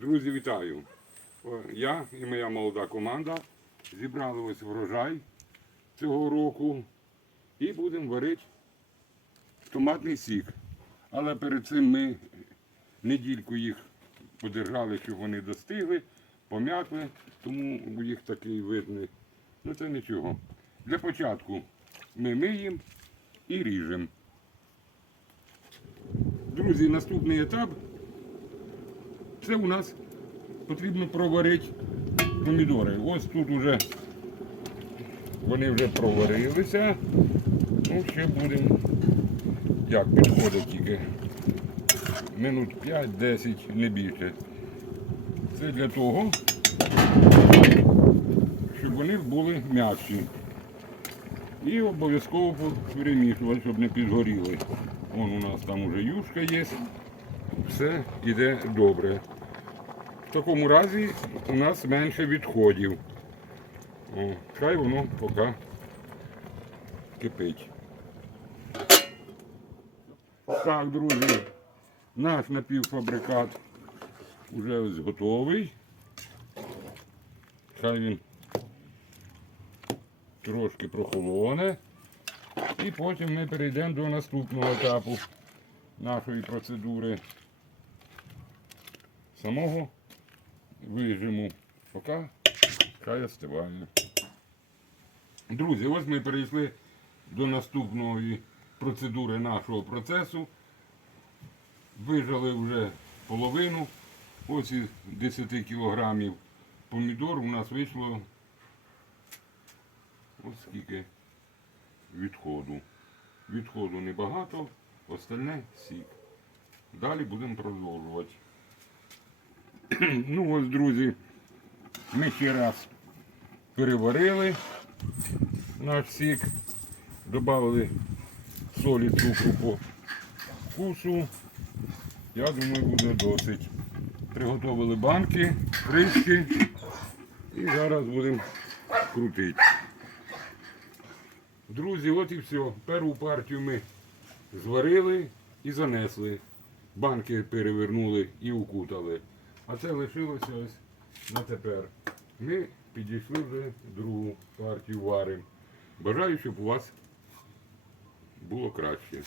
Друзі, вітаю! Я і моя молода команда зібрали ось врожай цього року і будемо варити томатний сік. Але перед цим ми недільку їх подержали, щоб вони достигли, пом'якли, тому їх такий видний. Ну це нічого. Для початку ми миємо і ріжемо. Друзі, наступний етап це у нас потрібно проварити помідори. Ось тут уже вони вже проварилися. Ну, ще будемо, як підходить тільки. Минут 5-10, не більше. Це для того, щоб вони були м'якші. І обов'язково перемішувати, щоб не підгоріли. Вон у нас там уже юшка є. Все йде добре. В такому разі у нас менше відходів. О, хай воно поки кипить. Так, друзі, наш напівфабрикат вже готовий. Хай він трошки прохолоне. І потім ми перейдемо до наступного етапу нашої процедури. Самого вижиму, поки хай остиває. Друзі, ось ми перейшли до наступної процедури нашого процесу. Вижали вже половину. Ось із 10 кілограмів помідор у нас вийшло ось скільки відходу. Відходу небагато, остальне сік. Далі будемо продовжувати. Ну ось, друзі, ми ще раз переварили наш сік, додали солі, цукру по вкусу. Я думаю, буде досить. Приготовили банки, кришки і зараз будемо крутити. Друзі, от і все. Першу партію ми зварили і занесли. Банки перевернули і укутали. А це лишилося ось на тепер. Ми підійшли вже другу партію вари. Бажаю, щоб у вас було краще.